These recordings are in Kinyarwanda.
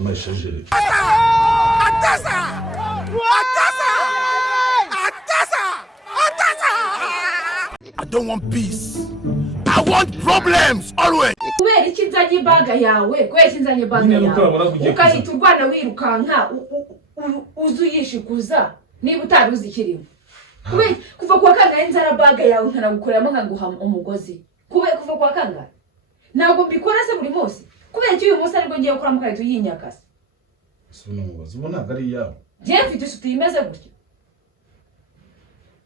kumashajere. Atasa! Atasa! Atasa! Atasa! I don't want peace. I want problems always. Kubera iki nzanye ibaga yawe? Kubera iki nzanye ibaga yawe? Ukahita urwana wirukanka uzuyishikuza niba utari uzi kirimo. Kubera kuva kwa kangahe nzara baga yawe nkanagukoreramo nkaguha umugozi. Kubera kuva kwa kangahe? Ntabwo mbikora se buri munsi. Kubera iki uyu munsi ariko ngiye gukora mukarito yinyakasa. Sino umugozi ubona gari yawe. Je mfite isuti imeze gutyo.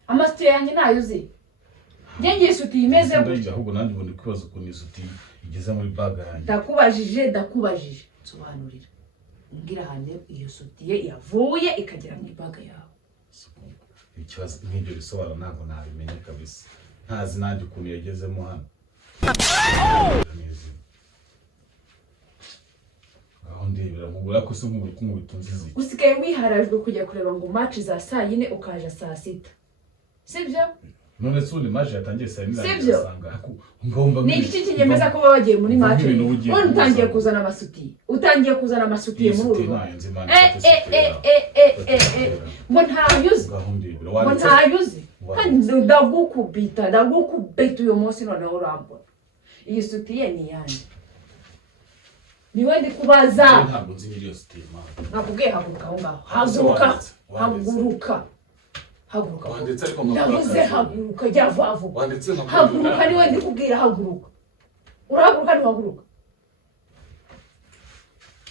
Amasuti yanjye nayo uzi. Ngiye isuti imeze gutyo. Ahubwo nandi ubone kwibaza ko n'isuti igeze muri baga yanjye. Ndakubajije. Nsobanurira. Ngira hande iyo suti ye yavuye ikagera mu baga yawe. Ikibazo nk'ibyo bisobanura ntabwo nabimenye kabisa. Ntazi nanjye ukuntu yagezemo hano. Aho ndebera mugura ko se nk'ubu kumubitunzizi. Usigaye wiharajwe kujya kureba ngo match za saa yine ukaja saa sita. Sibyo? None tsuni maje yatangiye saa yine asanga ngomba ni iki kinyemeza ko bagiye muri match. Wone utangiye kuzana amasuti. Utangiye kuzana amasuti muri urugo. Ngo ntayuze. Ngo ntayuze. Kandi ndagukubita uyu munsi none urambona. Iyi suti ye ni yandi. Niwe ndi kubaza. Ntabwo nzi iyo suti ma. Nakubwiye haguruka aho ngaho. Haguruka. Wanditse ariko ndavuze haguruka jya vavu. Haguruka niwe ndi kubwira haguruka. Urahaguruka ntuhaguruka.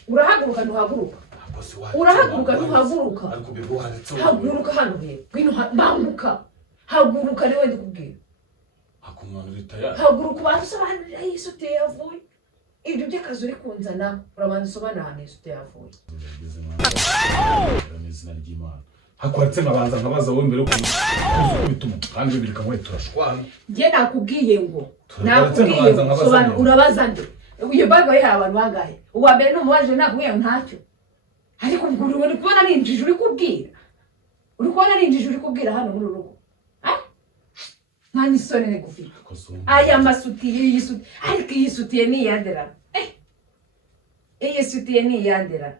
Urahaguruka ntuhaguruka. Urahaguruka ntuhaguruka. Ariko bigo handitse. Haguruka hano he. Gwino banguka. Haguruka niwe ndi kubwira. Hakumwana ritaya. Haguruka basobanurira isuti yavuye. Ibyo by'akazi uri kunzana urabanza usobanane isuti yavuye. Izina ry'Imana. Hakwaritse nkabanza nkabaza wowe mbere ko bituma kandi birika mwe turashwana. Je nakubwiye ngo sobanura urabaza nde. Uyu bago ye abantu bangahe. Uwa mbere no muwaje nakubwiye ntacyo. Ariko ubwo uri kubona ninjije uri kubwira. Uri kubona ninjije uri kubwira hano muri urugo. Nani sone ne gufira. Aya masuti yisuti. Ariko yisuti ni yandera. Yisuti ni yandera.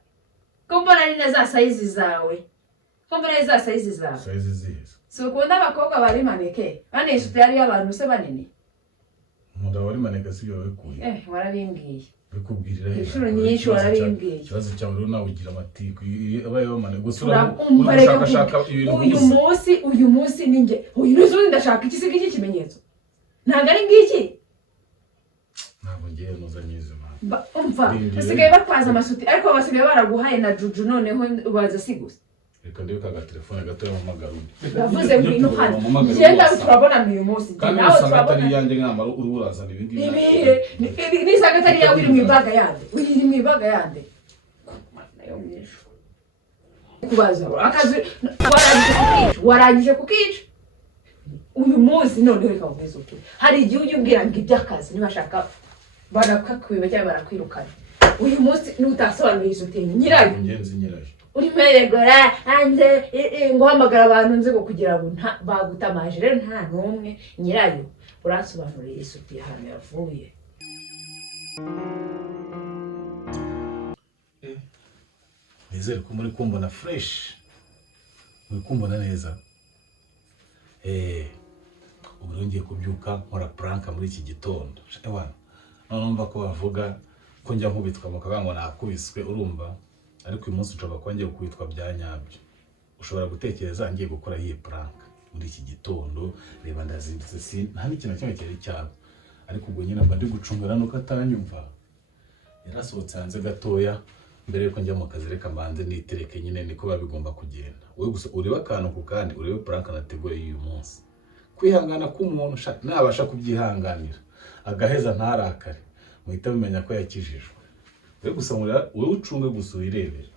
Kumbona ni za size zawe. Kumbona za size zawe. Size zizi. So kubona abakobwa bari maneke. Bane yisuti yari abantu se banini. Munda wari maneke si yowe kuye. Warabimbwiye. Bikubwirira he. Inshuro nyinshi warabimbwiye. Ikibazo cyawe rero nawe ugira amatiku. Abaye bamane gusura shaka ibintu. Uyu munsi ninjye. Uyu n'uzundi ndashaka iki sigiki kimenyetso. Ntago ari ngiki. Ntabwo ngiye nuzanyize man. Umva. Usigaye batwaza amasuti ariko basigaye baraguhaye na juju noneho baza sigusa. Reka ndebe ka telefone gato y'amagarundi. Yavuze ngwino hano. Genda turabona uyu munsi. Nawe turabona yanjye nkamara uruburazana ibindi. Ni sagatari yawe iri mu ibaga yande. Iri mu ibaga yande. Nayo mwisho. Kubaza akazi warangije kukica. Uyu munsi none reka uvuze uko. Hari igihe uyubwira ngo iby'akazi nibashaka barakakwiba cyangwa barakwirukana. Uyu munsi nutasobanura isutenye nyirayo. Ngenzi nyirayo. Uri meregora hanze ngo hamagara abantu nze kugira ngo bagutamaje rero nta numwe nyirayo urasobanurira isuti hano yavuye. Nizere ko muri kumbona fresh. Muri kumbona neza. Ubu ngiye kubyuka nkora prank muri iki gitondo. Ewana. Numva ko bavuga ko njya nkubitwa mu kagango nakubiswe urumva. Ariko uyu munsi nshobora kuba ngiye kwitwa bya nyabyo. Ushobora gutekereza ngiye gukora iyi prank muri iki gitondo. Reba ndazindutse nta n'ikintu kimwe cyari cyabo. Ariko ubwo nyine mba ndi gucungura nuko atanyumva. Yarasohotse hanze gatoya mbere yuko njya mu kazi reka mbanze nitereke nyine niko babigomba kugenda. Wowe gusa ureba akantu ku kandi urebe prank nateguye uyu munsi. Kwihangana k'umuntu nabasha kubyihanganira. Agaheza ntarakare. Muhita mumenya ko yakijijwe. Wewe gusa wowe ucunge gusa uyirebera.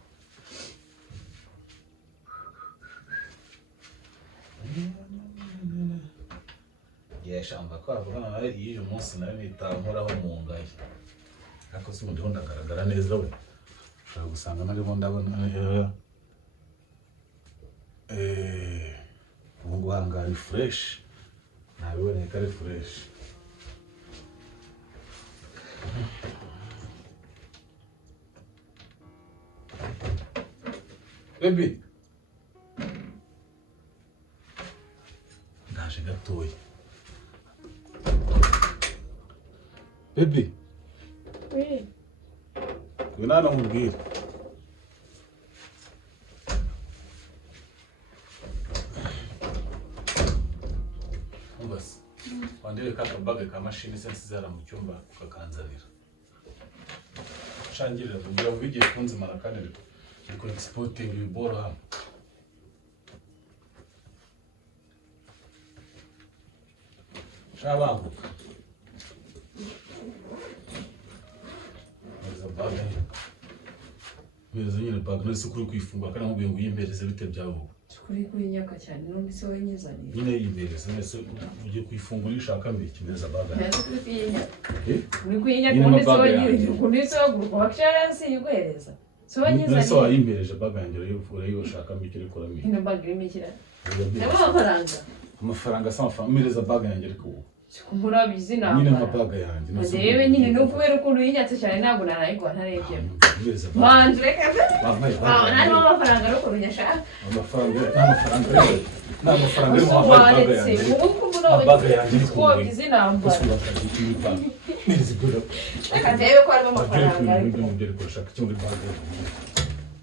Yeshamba ko avugana nawe iyo munsi nawe nitankoraho mu ngaye. Ariko si mundi ndagaragara neza we. Ushaka gusanga narimo ndabona ubu guhangara fresh. Nabibonye ko ari fresh. Baby. Ndaje gatoya. Baby. Oui. Winana nkubwira. Ubas. Wandire kakabaga ka mashini sense zara mu cyumba ukakanzanira. Shangirira kugira ngo bigiye kunzimana kandi ariko exporting ibiboro hano. Shabanguka. Meza nyine bag nose kuri kwifungura kandi nkubwiye ngo yimbereze bite byavuga. Kuri kuyinyaka cyane none se we nyizaniye. Nyine yimbereze nese ugiye kwifungura ishaka mbi kimeza bag. Nase kuri kuyinyaka. Eh? Kuri kuyinyaka none se we nyine kuri se guruka bakishara se yuguhereza. So we nyizaniye. Nese wayimbereje bag yanjye rero yo shaka mbi kiri kora mbi. Ino bag imikira. Amafaranga. Amafaranga sa amafaranga mireza bag yanjye ariko. Kumbura bizina. Nyine nka bag yanjye. Ndewe nyine no kubera ukuntu yinyatse cyane ntabwo narayigwa ntarebye. Manjre kaze. Nani amafaranga no kurunyashaka. Amafaranga rero. N'amafaranga yo mu bag yanjye. Bag yanjye iri ko bizina mba. Mireza good. Akadewe ko arimo amafaranga ariko. Ndumva ko shaka cyo muri bag.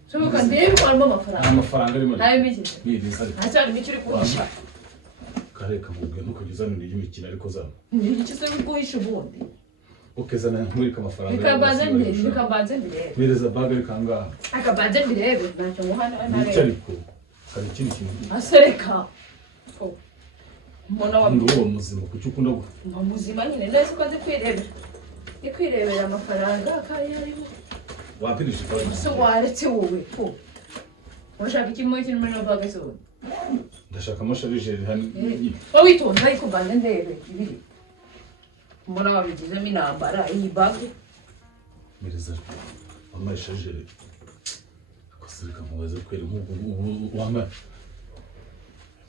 So kadewe ko arimo amafaranga. Amafaranga arimo. Nayo biki. Mireza. Ntacyo bikiri kuhisha. Kareka mubwe no kugizanira y'imikino ariko zabo. Ni iki se guhisha ubundi. Ukezana nkurika amafaranga. Bikabanze mbere. Mireza bag rikanga. Akabanze mbere ntacyo muhana ntare. Icyariko. Hari ikindi kintu. Asereka. Mbona Ndi uwo muzima kuki ukunda go. muzima nyine ndetse ukaze kwirebera. Ikwirebera amafaranga akari arimo. Wapirije kwa. So waretse wowe ko. Urashaka ikimwe kiri muri no bag so. Ndashaka amasharijeri hano. Wowe witonda ariko banze ndebe ibiri. Mbona wabigizemo inambara iyi bag. Mireza. Amasharijeri. Akosirika mubaze kweri nk'ubu wama.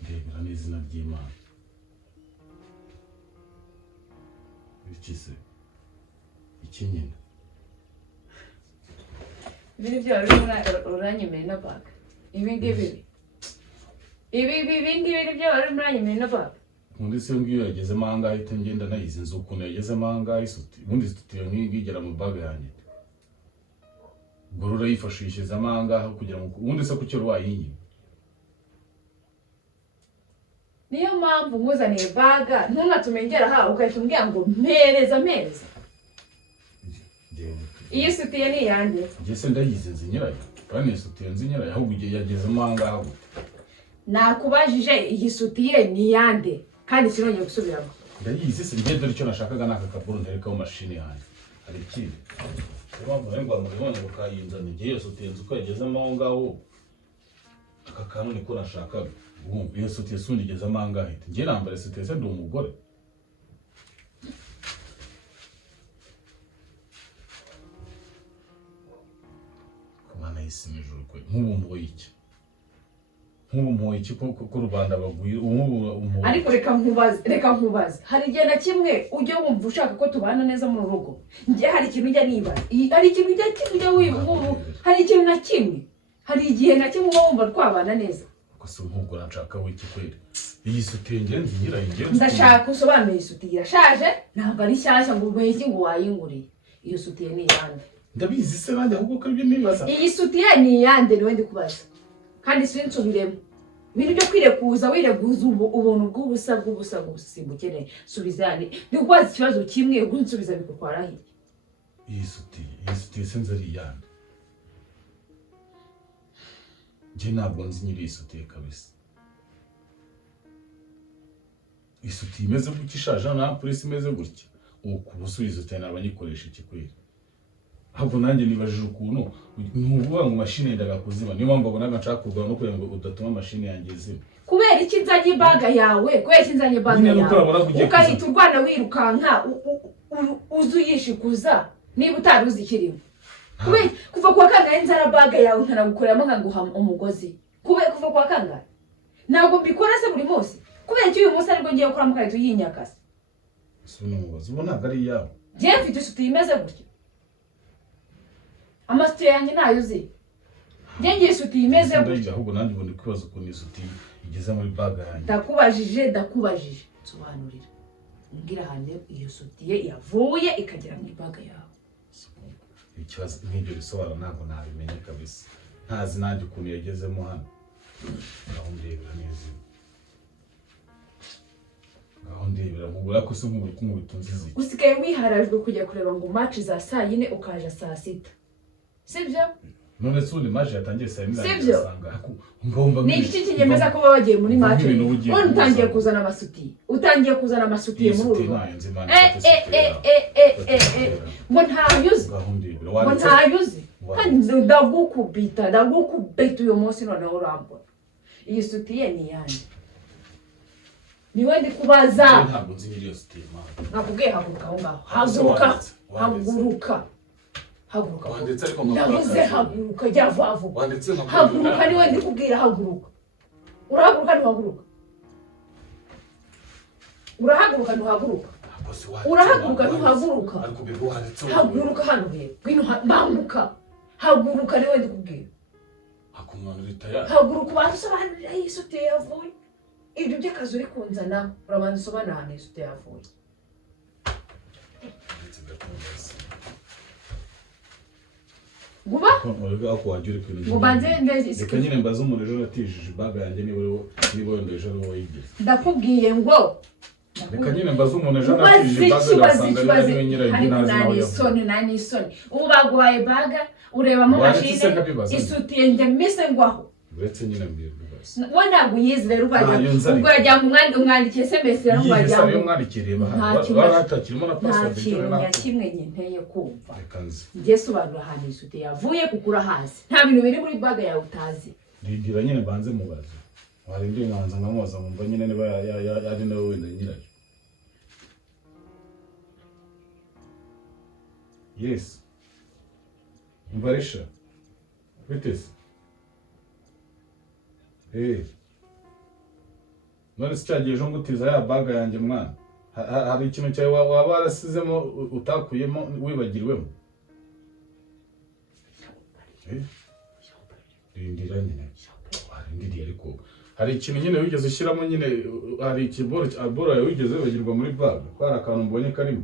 Ndebera n'izina ry'Imana. Bikise. Ikinyina. Ibiri byo uranyemera na bag. Ibi ngibi. Ibi byo uranyemera na bag. Undi se ngiyo yageze manga ahita ngenda nayize inzu ukuntu yageze manga isuti. Ubundi isuti yo ngigera mu bag yanjye. Gorora yifashishije amanga kugira ngo ubundi se kucyo rwayinyi. Niyo mpamvu nguzaniye baga ntunatumengera ha ukahita umbwira ngo mpereza. Iyi sutiye ni yanjye. Ngese ndayize nzinyirayo. Kandi isuti nzinyirayo ahubwo igihe yageze manga aho. Nakubajije iyi sutiye ni yande kandi sinongeye gusubiramo. Ndayize se ngende icyo nashakaga naka kaburo ndarekaho mashini yanjye. Hari ikindi. Mpamvu nari ngo mubibone ukayinzana igihe yose utenze uko yagezemo aho ngaho. Aka kantu niko nashakaga. Iyo sutiye sundigeze amanga ahita. Ngiye nambara sutiye se ndi umugore. Kumana yisimijuru kwe. Nk'ubu mboye iki? Nk'ubu mboye iki ko Rwanda baguye ubu Ariko reka nkubaze. Hari igihe na kimwe ujye wumva ushaka ko tubana neza mu rugo. Ngiye hari ikintu ujya niba. Hari ikintu ujya wibuka. Hari ikintu na kimwe. Hari igihe na kimwe wumva twabana neza. Gusa nk'ubwo nashaka wiki kweli. Iyi sutiye ngenzi nyirayo. Ndashaka usobanuye sutiye irashaje ntabwo ari shyashya ngo ubwenge ngo wayinguriye. Iyo sutiye ni yande. Ndabizi se nanjye ahubwo ko ibyo nibaza. Iyi sutiye ni yande niwe ndi kubaza. Kandi sinsubiremo. Ibintu byo kwirekuza wireguza ubuntu bw'ubusa simbukeneye. Subizane. Ndi kubaza ikibazo kimwe ugunsubiza bikutwara hirya. Iyi sutiye senze ari yande. Nje ntabwo nzi nyiri isutiye kabisa. Isuti imeze gutya ishaje na polisi imeze gutya. Ukubusubiza utena abanyikoresha ikikwira. Ahubwo nanjye nibajije ukuntu ntuvuga ngo mashine yendaga kuziba. Niyo mpamvu abonaga nshaka kugura no kugira ngo udatuma mashine yanjye iziba. Kubera iki nzanye baga yawe? Kubera iki nzanye baga yawe? Ukahita urwana wirukanka uzuyishikuza niba utaruzi ikirimo. Kubera kuva kwa kangahe nzara baga yawe nkanagukoreramo nkaguha umugozi. Kubera kuva kwa kangahe? Ntabwo mbikora se buri munsi. Kubera iki uyu munsi ariko ngiye gukora mu kahita uyinyakasa. Sibona umugozi ubona gari yawe. Ngiye mfite isuti imeze gutya. Amasutiye yanjye nayo uzi. Ngiye isutiye imeze gutya ahubwo nanjye ubundi kwibaza ukuntu isutiye igeze muri bag yanjye. Ndakubajije nsobanurira. Ngira hane iyo sutiye yavuye ikagera muri bag yawe. Ikibazo nk'ibyo bisobanura ntabwo nabimenye kabisa. Ntazi nanjye ukuntu yagezemo hano. Aho ndebera neza. Aho ndebera mubura ko se nk'ubu nzizi. Usigaye wiharajwe kujya kureba ngo match za saa 4 ukaja saa 6. Sibyo? None sundi maje yatangiye saa 4 asanga ngomba ni iki kinyemeza ko bagiye muri match. Wone utangiye kuzana amasuti. Utangiye kuzana amasuti muri urugo. Ngo ntayuze. Ngo ntayuze. Kandi ndagukubita uyu munsi none urambona. Iyi suti ye ni yandi. Niwe ndi kubaza. Ntabwo nzi iyo suti ma. Nakubwiye haguruka aho ngaho. Haguruka. Wanditse ariko ndavuze haguruka jya vavu. Wanditse haguruka niwe ndi kubwira haguruka. Urahaguruka ntuhaguruka. Urahaguruka ntuhaguruka. Urahaguruka ntuhaguruka. Ariko bigo wanditse. Haguruka hano he. Gwino banguka. Haguruka niwe ndi kubwira. Hakumwana tayari. Haguruka basobanurira yisute yavuye. Ibyo by'akazi uri kunzana urabanza usobanura yisute yavuye. Guba? Ako wajuri kwintu. Gubanze ndeze. Reka nyine mbaza umuntu ejo natijije bag yanjye niwe ndeje ro yigeze. Ndakubwiye ngo reka nyine mbaza umuntu ejo natijije bag asanga ari nyirayo nazi nani soni. Ubu baguhaye bag urebamo mashine isutiye njye mise ngwaho. Uretse nyine mbirwa. Wana guyize rero ubwo yajya umwandikiye SMS rero ubajya. Iyo mwandikiriye baratakirimo na password nta kimwe nyinteye kumva. Ngiye sobanura hano isute yavuye kukura hasi. Nta bintu biri muri bag yawe utazi. Ndindira nyine banze mubaze. Wari ndi mwanza nkamubaza mumva nyine niba yari nawe wenda nyirayo. Yes. Mbarisha. Bitese. None cyagiye ejo ngutiza ya bag yanjye mwana. Hari ikintu cyawe waba warasizemo utakuyemo wibagirwemo. Rindira nyine. Warindiriye ariko. Hari ikintu nyine wigeze ushyiramo nyine hari ikiboro abora wigeze wibagirwa muri bag. Kwara akantu mbonye karimo.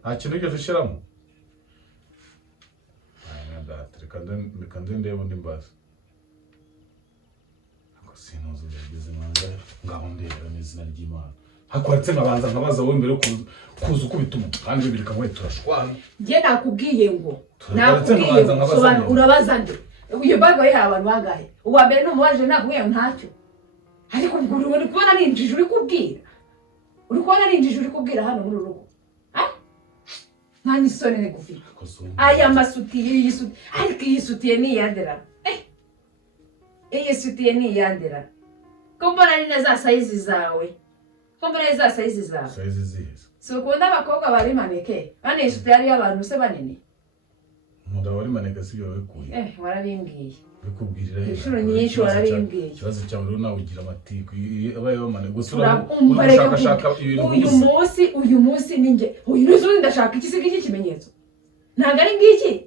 Nta kintu wigeze ushyiramo. Reka ndende ubundi mbaza. Ako sinuzi yageze mwanza ngaho ndebera n'izina ry'Imana. Hakwaritse nkabanza nkabaza wowe mbere kuza ukubituma kandi bibiri kamwe turashwana. Ngiye nakubwiye ngo sobanura urabaza nde. Uyu bag yawe abantu bangahe? Uwa mbere n'umubaje nakubwiye ntacyo. Ariko uri kubona ninjije uri kubwira. Uri kubona ninjije uri kubwira hano muri urugo. Nani soni ne gufika. Aya masuti yisuti. Ariko yisutiye ni yandera. Yisutiye ni yandera. Kombona ni za size zawe. Kombona za size zawe. Size zihe. So kubona abakobwa bari maneke. Bane yisutiye ari abantu se banini. Muda wari maneke si yowe kuye. Warabimbwiye. Bikubwirira he. Inshuro nyinshi warabimbwiye. Ikibazo cyawe rero nawe ugira amatiku. Abayeho maneke gusura urashaka ibintu. Uyu munsi ninjye. Uyu n'uzundi ndashaka iki kimenyetso. Ntago ari ngiki.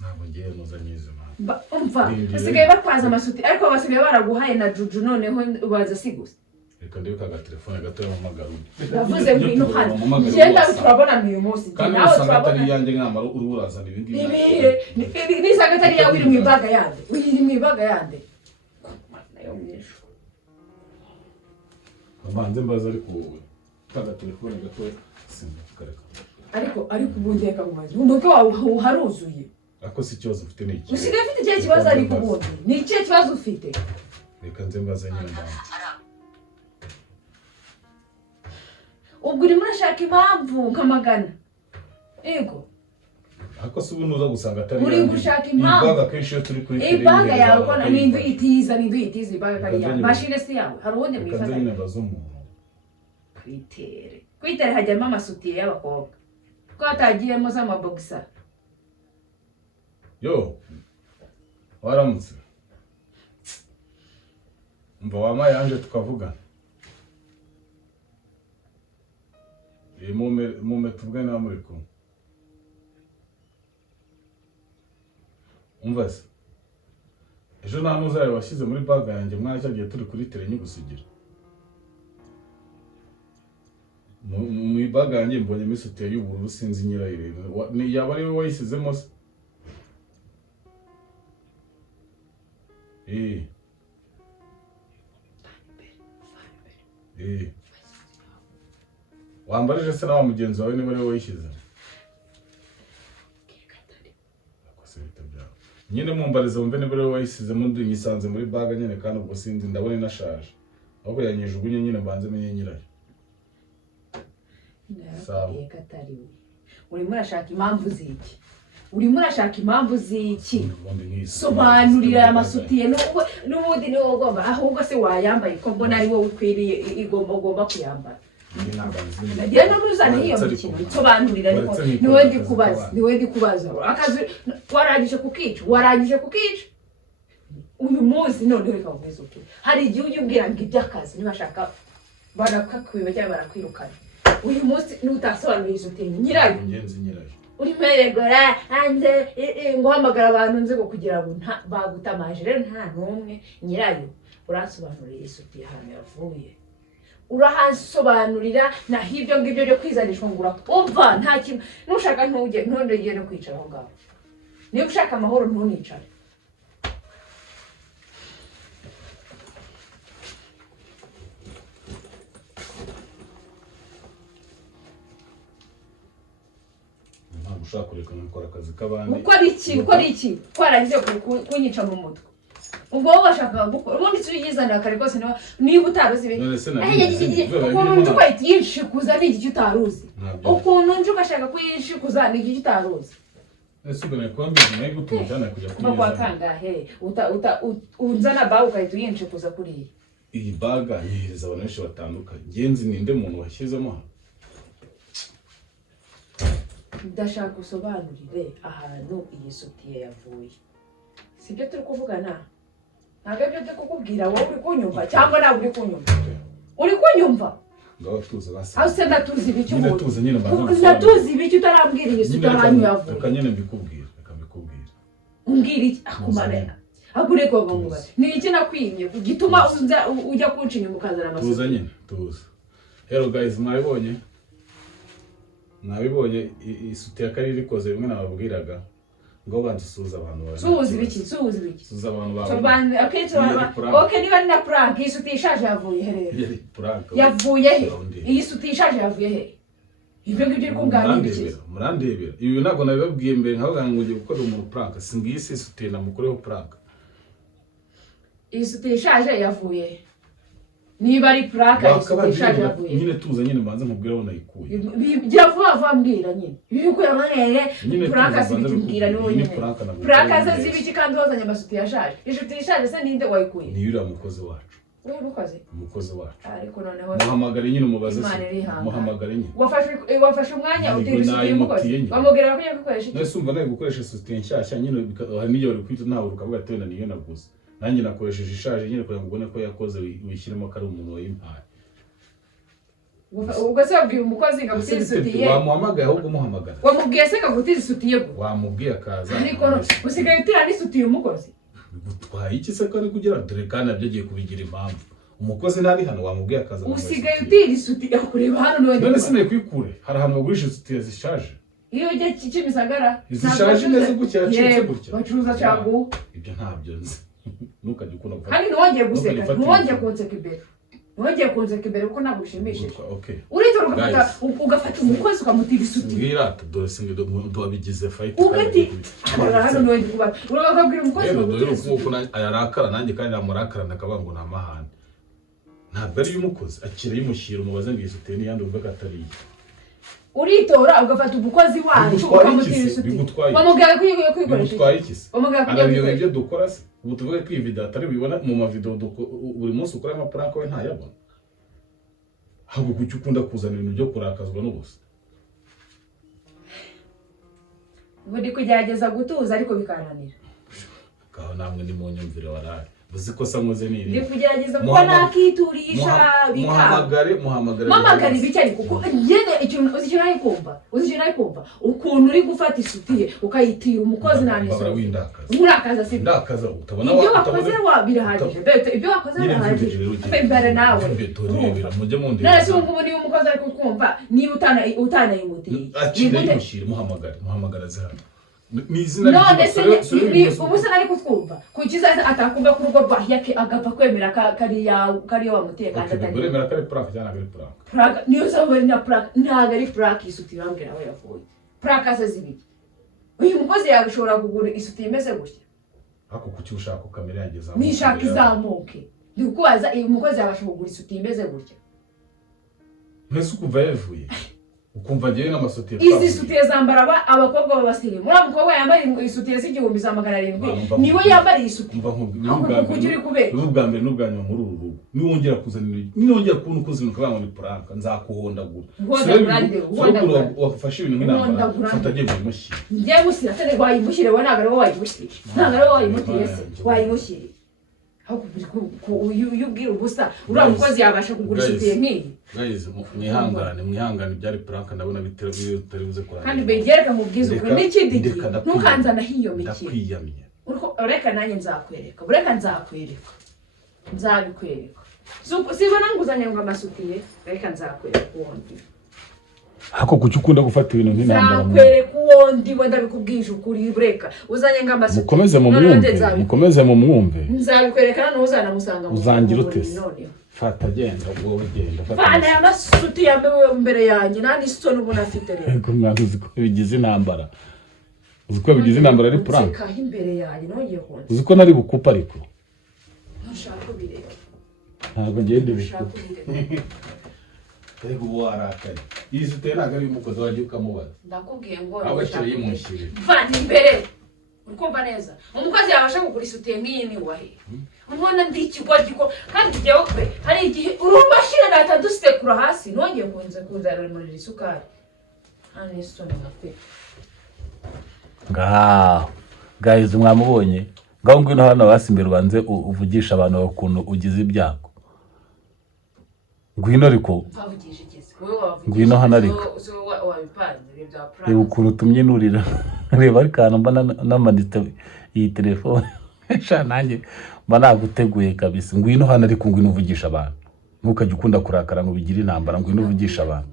Ntabwo ngiye muzanyize man. Umva. Usigaye batwaza amasuti ariko basigaye baraguhaye na juju noneho baza sigusa. Reka ndebe ka telefone gato y'amagaro. Yavuze ngwino hano. Genda turabona uyu munsi. Nawe turabona yanjye nkamara uruburazana ibindi. Ni sagatari yawe iri mu ibaga yande. Iri mu ibaga yande. Nayo mwisho. Bamanze mbaza ariko wowe. Ka telefone gato simbukareka. Ariko ubundi reka mubaze. Ndoke wawe haruzuye. Ako si kibazo ufite n'iki. Usigaye ufite ikihe kibazo ariko ubundi. Ni ikihe kibazo ufite? Reka nze mbaza nyine ndamutse. Ubwo uri murashaka impamvu nkamagana. Yego. Ako si ubu nuza gusanga atari uri gushaka impamvu. Ibaga kenshi yo turi kuri tele. Ibaga yawe kona n'indu itiza ibaga kari yawe. Mashine si yawe. Hari ubundi mwifata. Kanze mbaza umuntu. Kwitere hajyamo amasutiye y'abakobwa. Ko atagiyemo z'amabogisa. Yo. Waramutse. Mba wama yanje tukavugana. mume tuvuge na muri kumwe. Umva se. Ejo nta muzaye washyize muri bag yanjye mwacyagiye turi kuri tele nyigusigira. Mu bag yanjye mbonye misute y'ubururu sinzi nyirayo rero. Ni yaba ari we wayisizemo se? Wambarije se na wa mugenzi wawe niba ari we wayishyize? Nyine mumbarize wumve niba ari we wayisizemo ndi nyisanze muri bag nyine kandi ubwo sinzi ndabona inashaje. Ahubwo yanyijugunye nyine mbanze menye nyirayo. Sawa. Urimo urashaka impamvu ziki? Urimo urashaka impamvu ziki? Sobanurira aya masutiye n'ubundi ni wowe ugomba ahubwo se wayambaye ko mbona ari wowe ukwiriye ugomba kuyambara. Nagiye no kuzana iyo mikino sobanurira ariko niwe ndi kubaza. Akazi warangije kukica. Uyu munsi none reka mvuze uti hari igihe ubyubwira ngo iby'akazi nibashaka barakakwiba cyangwa barakwirukana. Uyu munsi nutasobanurira isutiye nyirayo. Ngenzi nyirayo. Uri meregora hanze nguhamagara abantu nze go kugira ngo bagutamaje rero nta numwe nyirayo urasobanurira isutiye hano yavuye. Urahasobanurira na hibyo ngibyo byo kwizanishwa ngura umva nta kimwe nushaka ntondegeye no kwicara aho ngaho. Niba ushaka amahoro ntunicare. Ushaka kureka nkakora akazi kabandi. Ukora iki? Twaragize kunyica mu mutwe. Ubwo bashaka gukora. Ubundi tuyizana kare kose niba utaruzi ibintu. Ukuntu nje kwitishikuza n'igi utaruzi. Ukuntu nje ugashaka kuyishikuza n'igi utaruzi. Ese ubone kwambye nayo gutujana kujya kuri. Bakwa kangahe? Unzana bawu kayito yinshikuza kuri. Iyi baga yiheza abantu benshi batandukanye. Genzi ninde muntu washyizemo? Ndashaka usobanurire ahantu iyi sutiye yavuye. Sibyo turi kuvugana. Ntabwo byo turi kukubwira wowe uri kunyumva cyangwa nawe uri kunyumva. Uri kunyumva? Ngaho tuza basa. Aho se ndatuzi ibiki umuntu. Tuza nyine mbanza. Ndatuzi ibiki utarambwira iyi sutiye ahantu yavuye. Reka nyine mbikubwira. Umbwira iki akumarena. Agure ko bamuba. Ni iki nakwimye kugituma ujya kuncinya mukazana amaso. Tuza nyine, tuza. Hello guys, mwabibonye isutiye akariri koze bimwe nababwiraga ngo bandusuza abantu bane. Suzi biki? Suza abantu bane. Sobande akenshi okay niba ni na prank isutiye ishaje yavuye herero. Yavuye he? Iyi sutiye ishaje yavuye he? Ibyo ngibyo uri kuganira. Murandebera. Ibi ntabwo nabibabwiye mbere nkavuga ngo ngiye gukora umuntu prank. Singiye isutiye namukoreho prank. Isutiye ishaje yavuye. Niba ari plaka ishaje yavuye. Nyine tuza nyine mbanza nkubwira aho nayikuye. Bijya vuba mbwira nyine. Ibi uko yamaneye plaka sibikubwira ni wowe. Plaka za zibiki kandi wazanye amasutiye yashaje. Isutiye ishaje se ninde wayikuye? Ni yura mukozi wacu. Wewe mukozi? Umukozi wacu. Ariko noneho muhamagare nyine umubaze. Muhamagare nyine. Wafashe umwanya utirisubiye umukozi. Bamubwira ko yagukoresha iki? Nese umva nayo gukoresha isutiye nshyashya nyine hari niyo uri kwita nawe ukavuga ati wenda niyo naguze. Nanjye nakoresheje ishaje nyine kugira ngo ubone ko yakoze wishyiremo ko ari umuntu wayimpaye. Ubwo se wabwiye umukozi ngo agutize isutiye? Wamuhamagaye ahubwo umuhamagara. Wamubwiye se ngo agutize isutiye bwo? Wamubwiye akaza. Ariko usigaye utira n'isutiye umukozi? Gutwaye iki se ko ari kugira dore kandi nabyo agiye kubigira impamvu. Umukozi ntari hano wamubwiye akaza. Usigaye utira isutiye kureba hano none. None se nakwikure hari ahantu bagurisha isutiye zishaje. Iyo ujye Kimisagara. Zishaje neza gutya yacitse gutya. Bacuruza cyagu. Ibyo ntabyo nzi. Nukajya ukunda gufata. Kandi ntiwongeye guseka, ntiwongeye kunseka imbere. Ntiwongeye kunseka imbere kuko ntabwo ushimishije. Okay. Uritora ugafata umukozi ukamutira isutiye. Mbwira dore singe duabigize fight. Ugati hano ntiwongeye kuba. Urababwira umukozi ngo dore uko ayarakara nanjye kandi namurakara ndakavuga ngo namahane. Ntabwo ari umukozi akire yimushyira umubaze ngo isutiye ni yandi umva atari. Uritora ugafata umukozi wacu ukamutira isutiye. Bamubwira ko yigiye kwikoresha. Bigutwaye iki se? Bamubwira ko arabiyoye ibyo dukora se. Ubu tuvuge ko iyi video atari bibona mu ma video buri munsi ukora amaprank we ntayabona. Ahubwo kuki ukunda kuzana ibintu byo kurakazwa n'ubusa. Budi kugerageza gutuza ariko bikananira. Kaho namwe ni mu nyumvire waraye. uzi ko samuze ni ndi kugerageza kuba nakiturisha muhamagare mamagara ibicari kuko yene ikintu uzi nayikumva ukuntu uri gufata isutiye ukayitira umukozi naniso urakaza si ndakaza utabona ibyo wakoze birahagije bete ibyo wakoze birahagije imbere nawe mujye mu ndege nase ubu ni umukozi ari kukumva niba utanayimutiye akiri muhamagara zihano none se ubusa nari kutwumva kukizaza atakumva ku rugo rwa yake agapfa kwemera kari wamuteye kandi atari uremera kari prank cyane agari prank niyo sabo na prank ntago ari prank isuti bambwira aho yavuye prank azazibiki uyu mukozi yabishobora kugura isuti imeze gutya ako kuki ushaka kamera yangeza nishaka izamuke ndikubaza uyu mukozi yabashobora kugura isuti imeze gutya mwese ukuva yavuye ukumva ngiye n'amasutiye izi sutiye zambara abakobwa babasirimu muri abakobwa yambaye isutiye z'igihumbi za 700 niwe yambariye isuti n'ubwa mbere n'ubwanyuma muri uru rugo niwongera kuzanira kubona uko zinuka bamwe ni prank nzakuhondagura wafashe ibintu nk'intambara fata agiye kumushyira ngiye mushyira atari wayimushyire we ntabwo ari wowe wayimushyire ntabwo ari wowe wayimutiye se wayimushyire uyubwira ubusa uriya mukozi yabasha kugura isutiye nk'iyi guys mwihangane byari prank ndabona bitari buze kwa kandi begereka mu bwiza ukuri n'ikindi gihe ntukanzana hiyo mikino ndakwiyamye ureka nanjye nzakwereka nzabikwereka sibona nguzanye ngo amasutiye reka nzakwereka uwondi hako kuki ukunda gufata ibintu nk'intambara nzakwereka uwondi wenda bikubwije ukuri bureka uzanye ngo amasutiye mukomeze mu mwumve nzabikwereka none uzanamusanga mu uzangira utese fata genda wowe genda fata ya masuti yambewe mbere yanjye nani sitone ubona afite rero ko mwanze uziko bigize intambara uziko bigize intambara ari prank ka imbere yanjye nongeye konse uziko nari bukupa ariko nshaka bireke ntabwo ngende bishaka ariko ubu warakaye iyi suteye ntabwo ari umukozi wagiye ukamubaza ndakubwiye ngo abakire yimushyire mvana imbere ukumva neza umukozi yabasha kugura isutiye nk'iyi ni wahe umwana ndi ikigwagiko kandi jyewe kwe hari igihe urumbashire data dusekura hasi nongeye kunzanira muri isukari hano isoni ngafe guys mwamubonye ngaho ngwino hano basimbira ubanze uvugisha abantu bakuntu ugize ibyago ngwino ariko ngwino hano ariko reba ukuntu utumye nurira reba ariko ahantu mba namanitse iyi telefone sha nanjye mba naguteguye kabisa ngwino hano ariko ngwino uvugisha abantu ntukajye ukunda kurakara ngo bigire intambara ngwino uvugisha abantu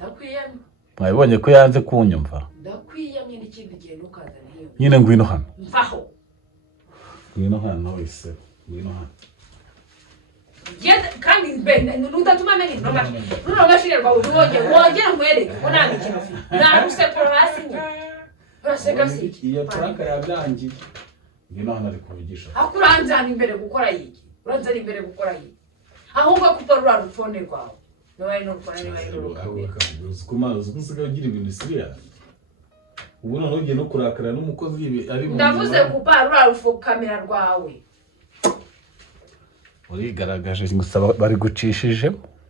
mwabibonye ko yanze kunyumva ndakwiyamye n'ikindi gihe ntukazane hiyo nyine ngwino hano mvaho ngwino hano wese ngwino hano kandi nutatuma meni nunamashirerwa wongera nkwereke ko nta mikino ufite nta rusekuro hasi nye uraseka si iyo prank yabyangiye ngwino hano ariko uvugisha akuranzana imbere gukora yiki uranzana imbere gukora yiki ahubwo kupa rura rufone rwawe niba n'urufone niba n'urukawe uzi kusiga ugira ibintu serious ubu none ugiye no kurakara n'umukozi ari mu ndavuze kupa rura rufukamira rwawe urigaragaje gusa bari gucishije